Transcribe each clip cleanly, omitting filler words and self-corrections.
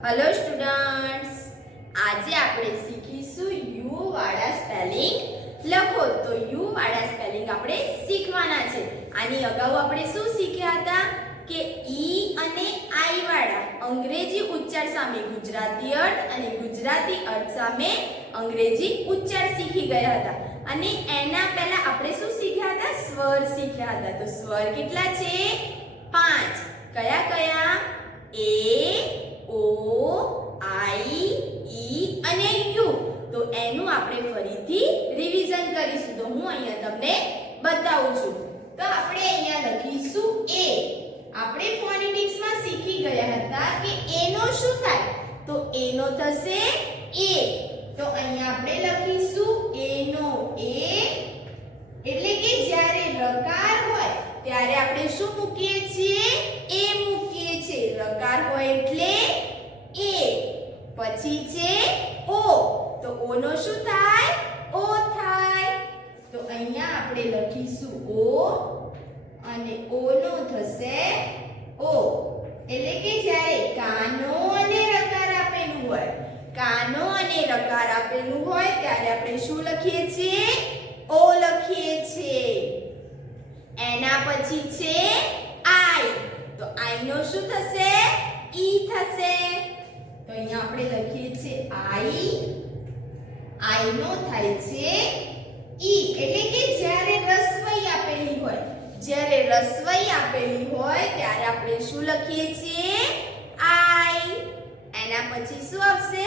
Hello students, आज આપણે શીખીશું યુ વાળા સ્પેલિંગ લખો તો યુ વાળા સ્પેલિંગ આપણે શીખવાના છે। આની અગાઉ આપણે શું શીખ્યા હતા કે ઈ અને આઈ વાળા અંગ્રેજી ઉચ્ચાર સામે ગુજરાતી અર્થ અને ગુજરાતી અર્થ સામે અંગ્રેજી ઉચ્ચાર શીખી ગયા હતા। અને એના પહેલા આપણે શું શીખ્યા હતા? સ્વર શીખ્યા હતા। તો સ્વર કેટલા છે? 5। કયા કયા? એ ओ आई ई અને યુ। તો એનું આપણે ફરીથી રિવિઝન કરીશું। તો હું અહીંયા તમને બતાવું છું। તો આપણે અહીંયા લખીશું એ। આપણે ફોનેટિક્સ માં શીખી ગયા હતા કે એ નો શું થાય? તો એ નો થશે એ। તો અહીંયા આપણે લખીશું એ નો એ એટલે કે જ્યારે રકાર હોય ત્યારે આપણે શું મૂકીએ છીએ? એ મૂકીએ છીએ। રકાર હોય એટલે એ। પછી છે ઓ, તો ઓ નો શું થાય? ઓ થાય। તો અહીંયા આપણે લખીશું ઓ અને ઓ નો થશે ઓ। એટલે કે જ્યારે કાનો અને રકાર આપેલું હોય, કાનો અને રકાર આપેલું હોય ત્યારે આપણે શું લખીએ છીએ? ઓ લખીએ છીએ। એના પછી છે આઈ, તો આઈ નો શું થશે? ઈ થશે। તો અહીંયા આપણે લખીએ છીએ આઈ, આઈ નો થાય છે ઈ। એટલે કે જ્યારે રસવઈ આપેલી હોય, જ્યારે રસવઈ આપેલી હોય ત્યારે આપણે શું લખીએ છીએ? આઈ। એના પછી શું આવશે?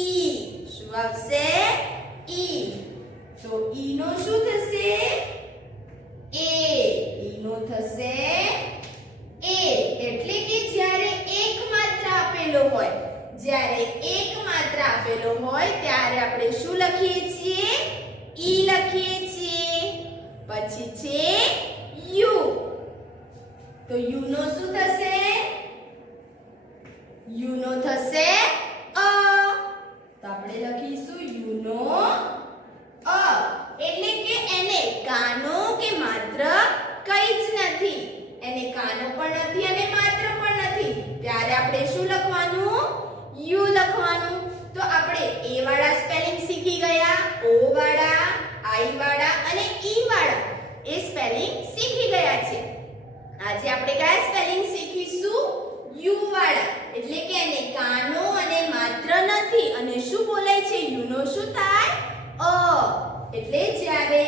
ઈ। શું આવશે? ઈ। તો ઈ નો શું થશે? એ। ઈ નો થશે એ। એટલે કે જ્યારે એક માત્ર આપેલો હોય, જ્યારે એક માત્ર આપેલો હોય ત્યારે આપણે શું લખીએ છીએ? ઈ લખીએ છીએ। પછી છે યુ, તો યુ નો શું થશે? યુ નો થશે અ। તો આપણે લખીશું યુ નો અ। એટલે કે એને કાનો કે માત્ર કઈ જ નથી, એને કાનો પણ નથી અને માત્ર પણ નથી, ત્યારે આપણે શું લખવાનું? યુ લખવાનું। તો આપણે એ વાળા સ્પેલિંગ શીખી ગયા, ઓ વાળા, આઈ વાળા અને ઈ વાળા એ સ્પેલિંગ શીખી ગયા છે। આજે આપણે કયા સ્પેલિંગ શીખીશું? યુ વાળા। એટલે કે એને કાનો અને માત્ર નથી અને શું બોલાય છે? યુ નો શું થાય? અ। એટલે જ્યારે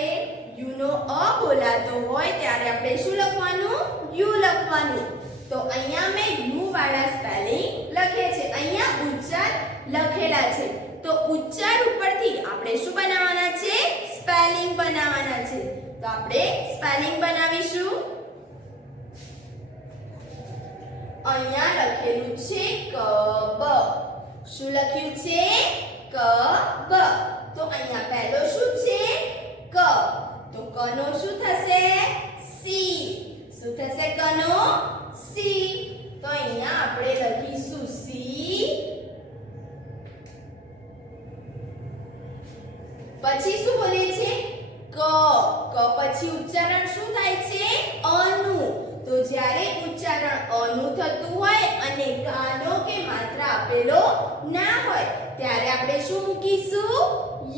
યુ નો અ બોલાતો હોય ત્યારે આપણે શું લખવાનું? યુ લખવાનું। તો અહીંયા મેં યુ વાળા સ્પેલિંગ લખે છે, અહીંયા ઉચ્ચાર લખેલા છે। તો ઉચ્ચાર ઉપરથી આપણે શું બનાવવાના છે? સ્પેલિંગ બનાવવાના છે। તો આપણે સ્પેલિંગ બનાવીશું। અહીંયા લખેલું છે ક બ। શું લખ્યું છે? ક બ। તો અહીંયા પહેલો શું છે? ક। તો ક નો શું થશે? સી। શું થશે ક નો? સી। તો અહીંયા આપણે લખીશું સી। પછી શું બોલે છે? ક। ક પછી ઉચ્ચારણ શું થાય છે? અનું। તો જ્યારે ઉચ્ચારણ અનું થતું હોય અને કાનો કે માત્ર આપેલો ના હોય ત્યારે આપણે શું મૂકીશું?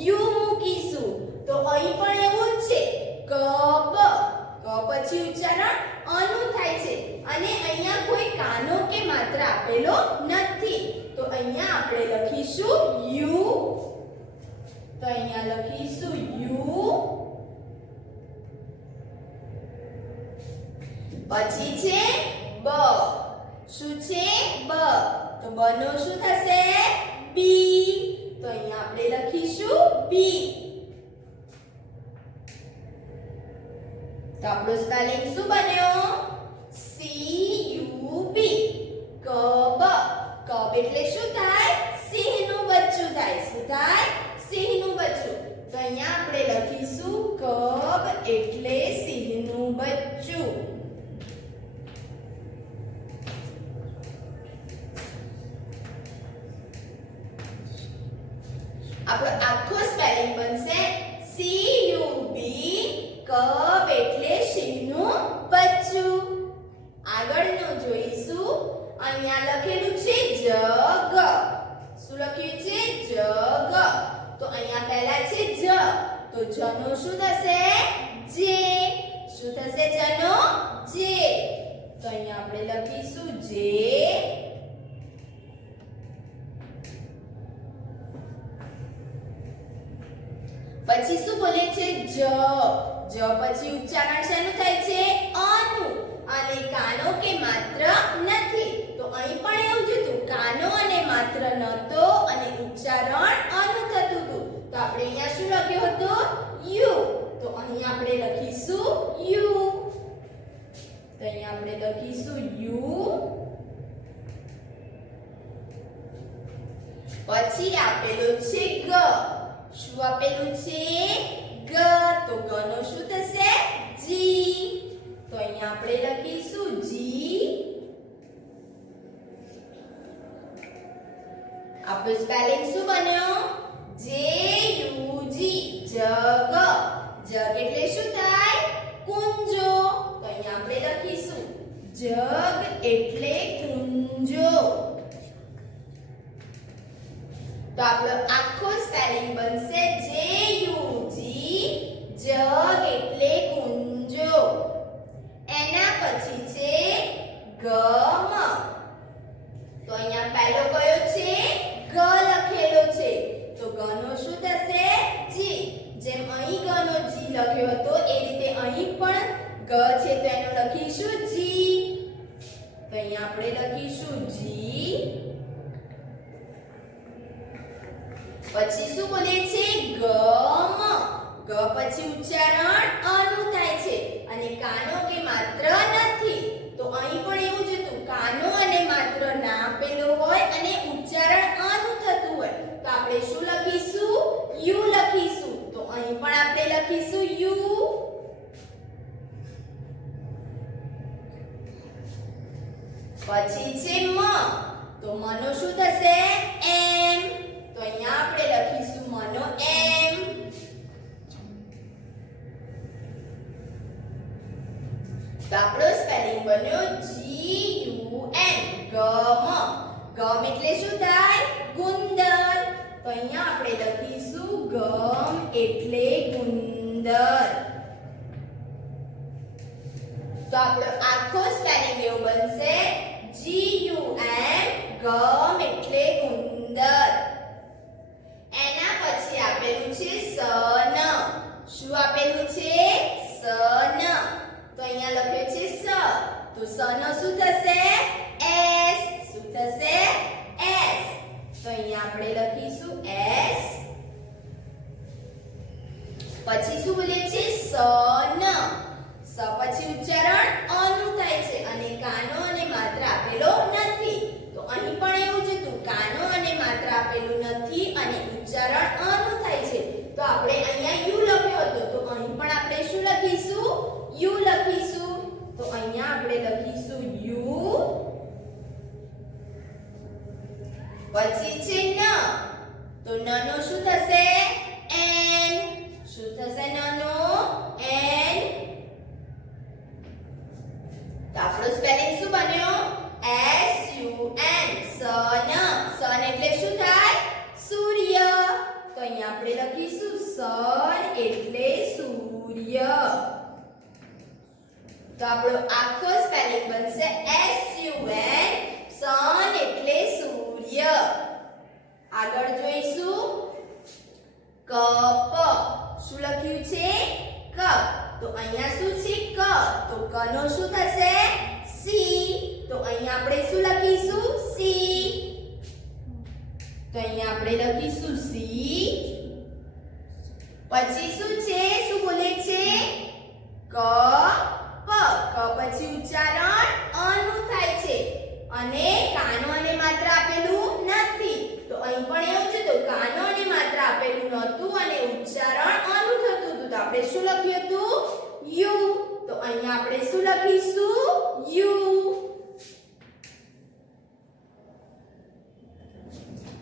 યુ મૂકીશું। તો અહીં પણ એવું જ છે ક બ। ક પછી ઉચ્ચારણ અનું થાય છે અને અહીંયા કોઈ કાનો કે માત્ર આપેલો નથી, તો અહીંયા આપણે લખીશું યુ। તો અહીંયા લખીશું યુ। પછી છે બ। શું છે? બ। તો બ નો શું થશે? બી। તો અહીંયા આપણે લખીશું બી। તો આપણો સ્પેલિંગ શું બન્યો? સી યુ બી। ક બ। કબ એટલે શું થાય? સિંહનું બચ્ચું થાય। શું થાય? સિંહનું બચ્ચું। તો અહીંયા આપણે લખીશું કબ એટલે સિંહનું બચ્ચું। આપણો આખો સ્પેલિંગ બનશે સી યુ બી। કબ એટલે સિંહનું બચ્ચું। આગળનું જોઈશું। અહીંયા લખેલું છે જગ લખ્યું છે જગ. તો અહીંયા પહેલા છે જ, તો જ નું શું થશે? જે. શું થશે જ નું? જે. તો અહીંયા આપણે લખીશું જે. પછી શું બોલે છે? જ. જ પછી ઉચ્ચારણ શેનું થાય છે? અનું. અને કાનો કે માત્ર નથી. તો અહીં પણ એવું જ હતું, કાનો અને માત્ર નતો અને ઉચ્ચારણ અનું થતું હતું. તો આપણે અહીંયા શું લખ્યું હતું? યુ. તો અહીં આપણે લખીશું યુ. તો અહીંયા આપણે લખીશું યુ. પછી આપેલું છે ગ. શું આપેલું છે? ગ. તો ગ નું શું થશે? જી. તો અહીંયા આપણે લખીશું જી. આપણું સ્પેલિંગ શું બન્યો? જે યુ જી. જગ. જગ એટલે શું થાય? કુંજો. તો અહીંયા આપણે લખીશું જગ એટલે કુંજો. તો આપણો આખો સ્પેલિંગ બનશે જે યુ જી. જગ એટલે કુંજો. એના પછી છે ગમ. તો અહીંયા પહેલો કયો છે? ગ લખેલો છે. તો ગ નો શું થશે? જી. જેમ અહીં ગ નો જી લખ્યો હતો એ રીતે અહીં પણ ગ છે તો એનો લખીશું જી. તો અહીંયા આપણે લખીશું જી. પછી શું બોલે છે? ગમ. ગ પછી ઉચ્ચારણ અનું થાય છે અને કાનો કે માત્ર નથી. તો અહીં પણ એવું જ હતું, કાનો અને માત્ર ના આપેલો હોય અને ઉચ્ચારણ અનું થતું હોય. તો આપણે શું લખીશું? યુ લખીશું. તો અહીં પણ આપણે લખીશું યુ. પછી છે મ. તો મ નો શું થશે? એમ. તો અહીંયા આપણે લખીશું મ નો એમ. તો આપણો સ્પેલિંગ બન્યો જી યુ એન. ગમ. ગમ એટલે શું થાય? ગુંદર. તો અહીંયા આપણે લખીશું ગમ એટલે ગુંદર. તો આપણો આખો સ્પેલિંગ એવું બનશે જી યુ એન. ગમ એટલે ગુંદર. એના પછી આપેલું છે સન. શું આપેલું છે? સન. તો અહીંયા લખ્યું છે સ. તો સ નો શું થશે? એસ. શું થશે? એસ. તો અહીંયા આપણે લખીશું એસ. પછી શું બોલીએ છીએ? સન. સ પછી ઉચ્ચારણ અનું થાય છે અને કાનો અને માત્ર આપેલો નથી. તો અહીં પણ એવું જ હતું, કાનો અને માત્ર આપેલું નથી અને ઉચ્ચારણ અનું થાય છે. તો આપણે અહીંયા યુ લખ્યો હતો. તો અહીં પણ આપણે શું લખીશું? યુ લખીશું. તો અહીંયા આપણે લખીશું યુ. પછી છે ન. તો ન નો શું થશે? એન. શું થશે ન નો? એન. તો આપણો સ્પેલિંગ શું બન્યો? S U N. Sun. Sun એટલે શું થાય? સૂર્ય. તો અહીંયા આપણે લખીશું સન એટલે સૂર્ય. તો આપણો આખો સ્પેલિંગ બનશે એસ યુ એન. સન એટલે સૂર્ય. આગળ જોઈશું કપ. શું લખ્યું છે? કપ. તો અહીંયા શું છે? ક. તો ક નો શું થશે? સી. તો અહીંયા આપણે શું લખીશું? સી. તો અહીંયા આપણે લખીશું સી. પછી શું છે? શું બોલે છે? ક. પ. ક પછી ઉચ્ચારણ અનું થાય છે અને કાનો અને માત્ર આપેલું નથી. તો અહીં પણ એવું છે, તો કાનો અને માત્ર આપેલું નહોતું અને ઉચ્ચારણ અનું થતું હતું. તો આપણે શું લખ્યું હતું? યુ. તો અહીંયા આપણે શું લખીશું? યુ.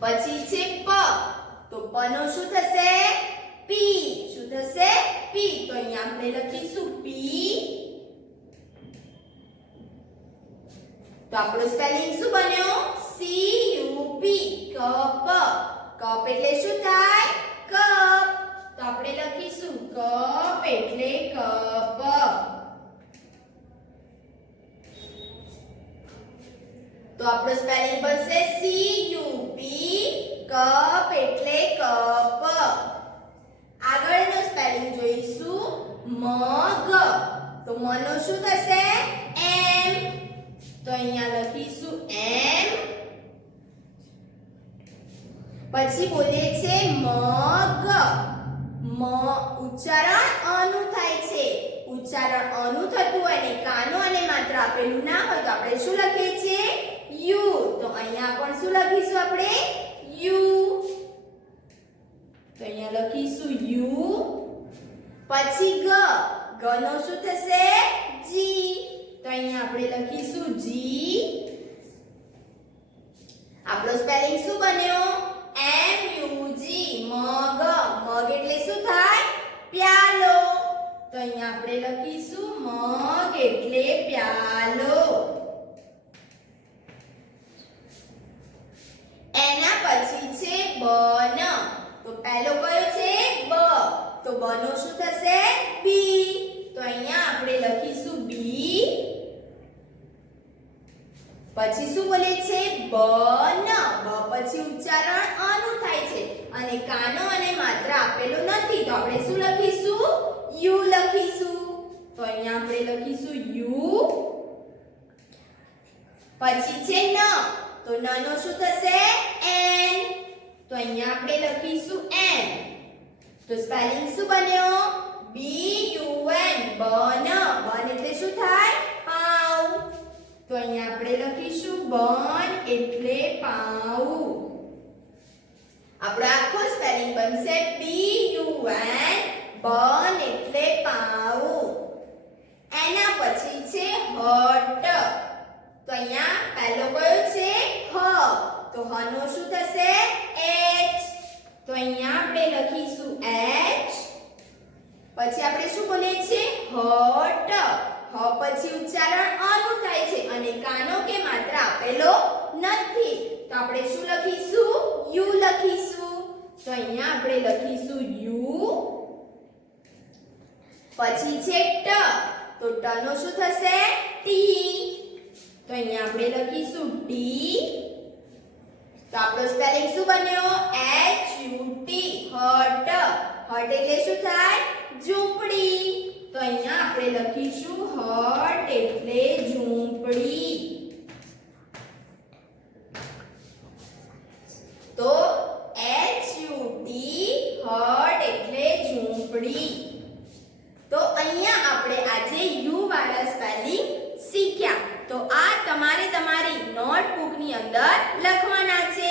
પછી છે પ. તો પ નો શું થશે? પી. શું થશે? પી. તો અહીંયા આપણે લખીશું પી. તો આપણો સ્પેલિંગ શું બન્યો? C U P. Cup. Cup એટલે શું થાય? કપ. તો આપણે લખીશું કપ એટલે કપ. તો આપણો સ્પેલિંગ બનશે CUP, કપ એટલે કપ. આગળનો સ્પેલિંગ જોઈશું મગ. તો મનો શું થશે? M. તો અહીંયા લખીશું M. પછી બોલે છે મગ. મ ઉચ્ચારણ અનું થાય છે. ઉચ્ચારણ અનું થતું હોય ને કાનો અને માત્ર આપેલું ના હોય તો આપણે શું લખીએ છીએ? યુ. તો અહીંયા પણ શું લખીશું આપણે? યુ. તો અહીંયા લખીશું યુ. પછી ગ. ગનો શું થશે? જી. તો અહીંયા આપણે લખીશું જી. આપણો સ્પેલિંગ શું બન્યો? MUG. મગ. મગ એટલે શું થાય? પ્યાલો. તો અહીંયા આપણે લખીશું મગ એટલે પ્યાલો. એના પછી છે બન. તો પહેલો કયો છે? બ. તો બનો શું થશે? બી. તો અહીંયા આપણે લખીશું બી. પછી શું બોલે છે? બન. બ પછી ઉચ્ચારણ અનું થાય છે અને કાનો અને માત્ર આપેલું નથી તો આપણે શું લખીશું? યુ લખીશું. તો અહીંયા આપણે લખીશું યુ. પછી છે ન. તો ન નો શું થશે? એન. તો અહીંયા આપણે લખીશું એન. તો સ્પેલિંગ શું બન્યો? BUN. બન. બન એટલે શું થાય? પાઉં. તો અહીંયા આપણે લખીશું બન એટલે પાઉં. આપણો આખો સ્પેલિંગ બનશે BUN. બન એટલે પાઉં. એના પછી છે હટ. તો અહીંયા પહેલો કયો છે? હ. તો હ નો શું થશે? H. તો અહીંયા આપણે લખીશું H. પછી આપણે શું બોલીએ છીએ? હટ. હ પછી ઉચ્ચારણ અનું થાય છે અને કાનો કે માત્ર આપેલો નથી તો આપણે શું લખીશું? યુ લખીશું. તો અહીંયા આપણે લખીશું યુ. પછી છે ટ. તો ટ નો શું થશે? ટી. તો અહીંયા આપણે લખીશું ટી. તો આપણો સ્પેલિંગ શું બન્યો? HUT. હટ. હટ એટલે શું થાય? ઝૂંપડી. તો અહીંયા આપણે લખીશું હટ એટલે ઝૂંપડી. તો HUT હટ એટલે ઝૂંપડી. તો અહીંયા આપણે આજે યુ વાળા સ્પેલિંગ શીખ્યા. તો આ તમારે તમારી નોટબુકની અંદર લખવાના છે.